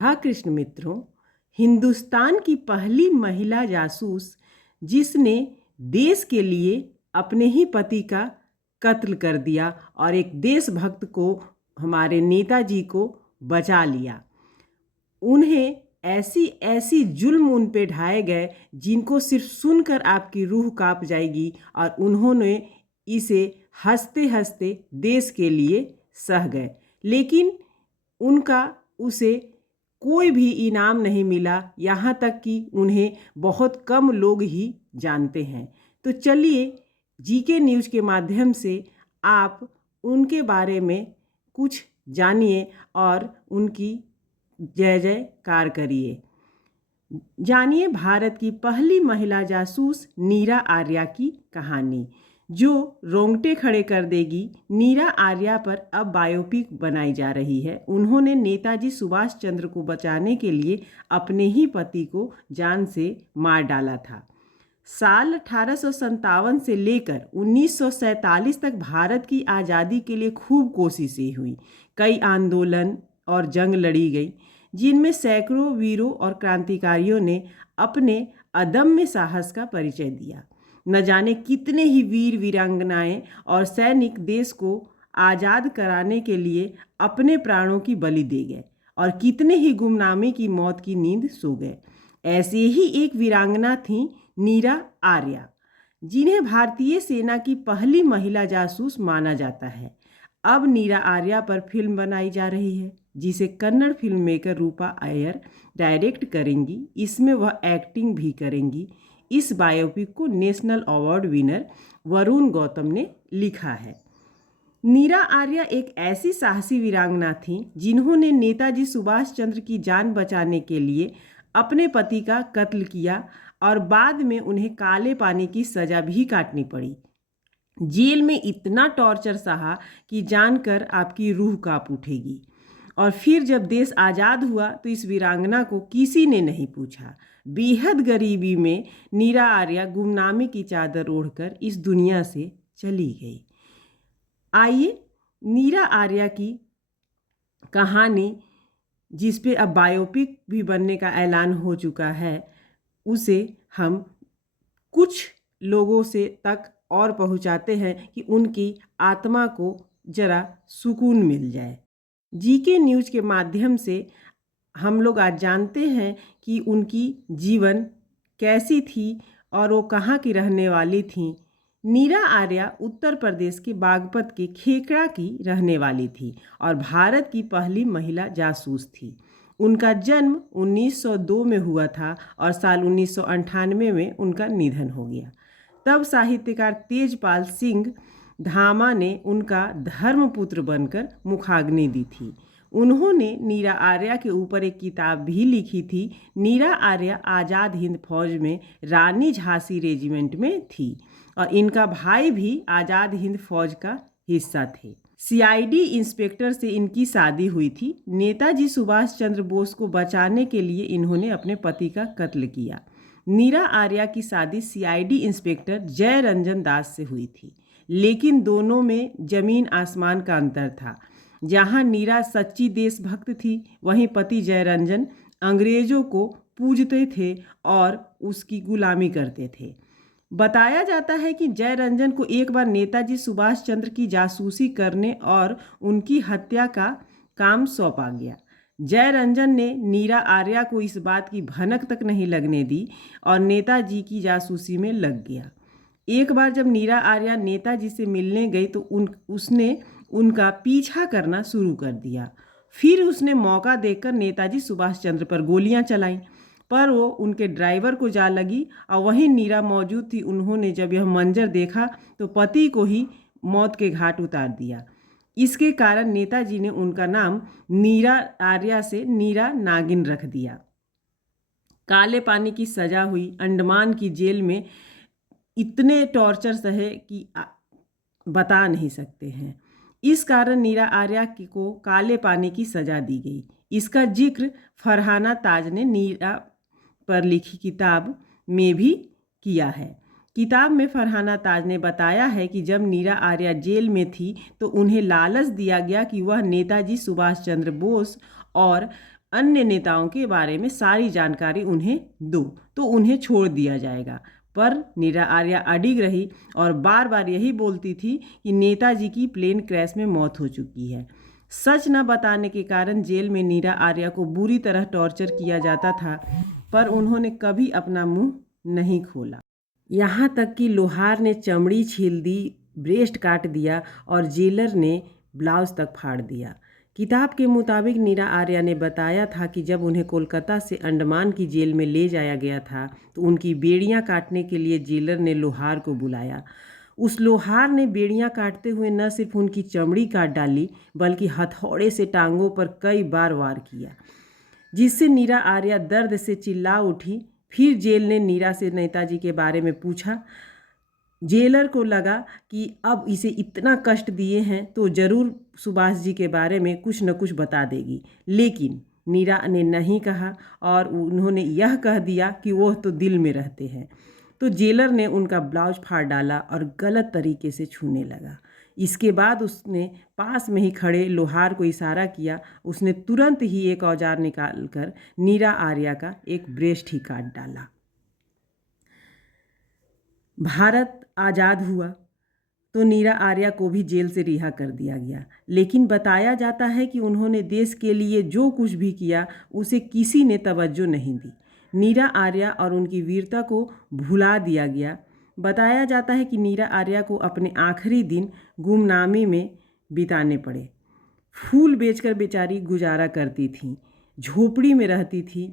हाँ कृष्ण मित्रों, हिंदुस्तान की पहली महिला जासूस जिसने देश के लिए अपने ही पति का कत्ल कर दिया और एक देशभक्त को, हमारे नेताजी को बचा लिया। उन्हें ऐसी ऐसी जुल्म उन पे ढाए गए जिनको सिर्फ सुनकर आपकी रूह कांप जाएगी, और उन्होंने इसे हंसते हंसते देश के लिए सह गए। लेकिन उनका उसे कोई भी इनाम नहीं मिला, यहाँ तक कि उन्हें बहुत कम लोग ही जानते हैं। तो चलिए जीके न्यूज़ के माध्यम से आप उनके बारे में कुछ जानिए और उनकी जय जयकार करिए। जानिए भारत की पहली महिला जासूस नीरा आर्या की कहानी, जो रोंगटे खड़े कर देगी। नीरा आर्या पर अब बायोपिक बनाई जा रही है। उन्होंने नेताजी सुभाष चंद्र को बचाने के लिए अपने ही पति को जान से मार डाला था। साल 1857 से लेकर 1947 तक भारत की आज़ादी के लिए खूब कोशिशें हुई। कई आंदोलन और जंग लड़ी गई, जिनमें सैकड़ों वीरों और क्रांतिकारियों ने अपने अदम्य साहस का परिचय दिया। न जाने कितने ही वीर वीरांगनाएं और सैनिक देश को आज़ाद कराने के लिए अपने प्राणों की बलि दे गए, और कितने ही गुमनामी की मौत की नींद सो गए। ऐसे ही एक वीरांगना थी नीरा आर्या, जिन्हें भारतीय सेना की पहली महिला जासूस माना जाता है। अब नीरा आर्या पर फिल्म बनाई जा रही है, जिसे कन्नड़ फिल्म मेकर रूपा अय्यर डायरेक्ट करेंगी। इसमें वह एक्टिंग भी करेंगी। इस बायोपिक को national award winner Varun Gautam ने लिखा है। नीरा आर्या एक ऐसी साहसी वीरांगना थी जिन्होंने नेताजी सुभाष चंद्र की जान बचाने के लिए अपने पति का कत्ल किया, और बाद में उन्हें काले पानी की सजा भी काटनी पड़ी। जेल में इतना टॉर्चर सहा कि जानकर आपकी रूह कांप उठेगी। और फिर जब देश आज़ाद हुआ तो इस वीरांगना को किसी ने नहीं पूछा। बेहद गरीबी में नीरा आर्या गुमनामी की चादर ओढ़कर इस दुनिया से चली गई। आइए नीरा आर्या की कहानी, जिस पे अब बायोपिक भी बनने का ऐलान हो चुका है, उसे हम कुछ लोगों से तक और पहुंचाते हैं कि उनकी आत्मा को जरा सुकून मिल जाए। जीके न्यूज़ के माध्यम से हम लोग आज जानते हैं कि उनकी जीवन कैसी थी और वो कहाँ की रहने वाली थी। नीरा आर्या उत्तर प्रदेश के बागपत के खेकड़ा की रहने वाली थी और भारत की पहली महिला जासूस थी। उनका जन्म 1902 में हुआ था और साल 1998 में उनका निधन हो गया। तब साहित्यकार तेजपाल सिंह धामा ने उनका धर्मपुत्र बनकर मुखाग्नि दी थी। उन्होंने नीरा आर्या के ऊपर एक किताब भी लिखी थी। नीरा आर्या आज़ाद हिंद फौज में रानी झांसी रेजिमेंट में थी और इनका भाई भी आज़ाद हिंद फौज का हिस्सा थे। सीआईडी इंस्पेक्टर से इनकी शादी हुई थी। नेताजी सुभाष चंद्र बोस को बचाने के लिए इन्होंने अपने पति का कत्ल किया। नीरा आर्या की शादी सीआईडी इंस्पेक्टर जय रंजन दास से हुई थी, लेकिन दोनों में जमीन आसमान का अंतर था। जहां नीरा सच्ची देशभक्त थी, वहीं पति जयरंजन अंग्रेजों को पूजते थे और उसकी गुलामी करते थे। बताया जाता है कि जयरंजन को एक बार नेताजी सुभाष चंद्र की जासूसी करने और उनकी हत्या का काम सौंपा गया। जयरंजन ने नीरा आर्या को इस बात की भनक तक नहीं लगने दी और नेताजी की जासूसी में लग गया। एक बार जब नीरा आर्या नेताजी से मिलने गई तो उसने उनका पीछा करना शुरू कर दिया। फिर उसने मौका देखकर नेताजी सुभाष चंद्र पर गोलियां चलाईं, पर वो उनके ड्राइवर को जा लगी और वहीं नीरा मौजूद थी। उन्होंने जब यह मंजर देखा तो पति को ही मौत के घाट उतार दिया। इसके कारण नेताजी ने उनका नाम नीरा आर्या से नीरा नागिन रख दिया। काले पानी की सजा हुई। अंडमान की जेल में इतने टॉर्चर सहे कि बता नहीं सकते हैं। इस कारण नीरा आर्या को काले पानी की सजा दी गई। इसका जिक्र फरहाना ताज ने नीरा पर लिखी किताब में भी किया है। किताब में फरहाना ताज ने बताया है कि जब नीरा आर्या जेल में थी तो उन्हें लालच दिया गया कि वह नेताजी सुभाष चंद्र बोस और अन्य नेताओं के बारे में सारी जानकारी उन्हें दो तो उन्हें छोड़ दिया जाएगा। पर नीरा आर्या अडिग रही और बार बार यही बोलती थी कि नेताजी की प्लेन क्रैश में मौत हो चुकी है। सच न बताने के कारण जेल में नीरा आर्या को बुरी तरह टॉर्चर किया जाता था, पर उन्होंने कभी अपना मुंह नहीं खोला। यहाँ तक कि लोहार ने चमड़ी छील दी, ब्रेस्ट काट दिया और जेलर ने ब्लाउज तक फाड़ दिया। किताब के मुताबिक नीरा आर्या ने बताया था कि जब उन्हें कोलकाता से अंडमान की जेल में ले जाया गया था तो उनकी बेड़ियां काटने के लिए जेलर ने लोहार को बुलाया। उस लोहार ने बेड़ियां काटते हुए न सिर्फ उनकी चमड़ी काट डाली बल्कि हथौड़े से टांगों पर कई बार वार किया, जिससे नीरा आर्या दर्द से चिल्ला उठी। फिर जेल ने नीरा से नेताजी के बारे में पूछा। जेलर को लगा कि अब इसे इतना कष्ट दिए हैं तो ज़रूर सुभाष जी के बारे में कुछ न कुछ बता देगी, लेकिन नीरा ने नहीं कहा और उन्होंने यह कह दिया कि वह तो दिल में रहते हैं। तो जेलर ने उनका ब्लाउज फाड़ डाला और गलत तरीके से छूने लगा। इसके बाद उसने पास में ही खड़े लोहार को इशारा किया। उसने तुरंत ही एक औजार निकालकर नीरा आर्या का एक ब्रेस्ट ही काट डाला। भारत आज़ाद हुआ तो नीरा आर्या को भी जेल से रिहा कर दिया गया, लेकिन बताया जाता है कि उन्होंने देश के लिए जो कुछ भी किया उसे किसी ने तवज्जो नहीं दी। नीरा आर्या और उनकी वीरता को भुला दिया गया। बताया जाता है कि नीरा आर्या को अपने आखिरी दिन गुमनामी में बिताने पड़े। फूल बेचकर बेचारी गुजारा करती थी, झोपड़ी में रहती थी,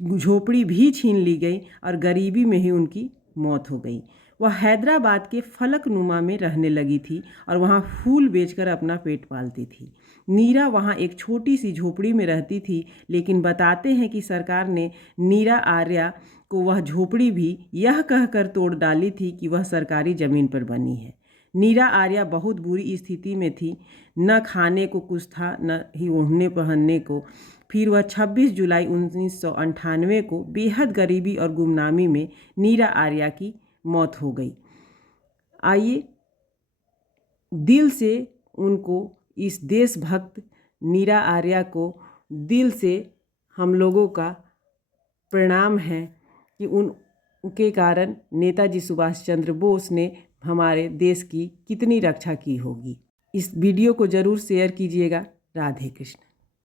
झोपड़ी भी छीन ली गई और गरीबी में ही उनकी मौत हो गई। वह हैदराबाद के फलकनुमा में रहने लगी थी और वहाँ फूल बेचकर अपना पेट पालती थी। नीरा वहाँ एक छोटी सी झोपड़ी में रहती थी, लेकिन बताते हैं कि सरकार ने नीरा आर्या को वह झोपड़ी भी यह कहकर तोड़ डाली थी कि वह सरकारी ज़मीन पर बनी है। नीरा आर्या बहुत बुरी स्थिति में थी, न खाने को कुछ था न ही ओढ़ने पहनने को। फिर वह 26 जुलाई 1998 को बेहद गरीबी और गुमनामी में नीरा आर्या की मौत हो गई। आइए दिल से उनको, इस देशभक्त नीरा आर्या को दिल से हम लोगों का प्रणाम है कि उनके कारण नेताजी सुभाष चंद्र बोस ने हमारे देश की कितनी रक्षा की होगी। इस वीडियो को ज़रूर शेयर कीजिएगा। राधे कृष्ण।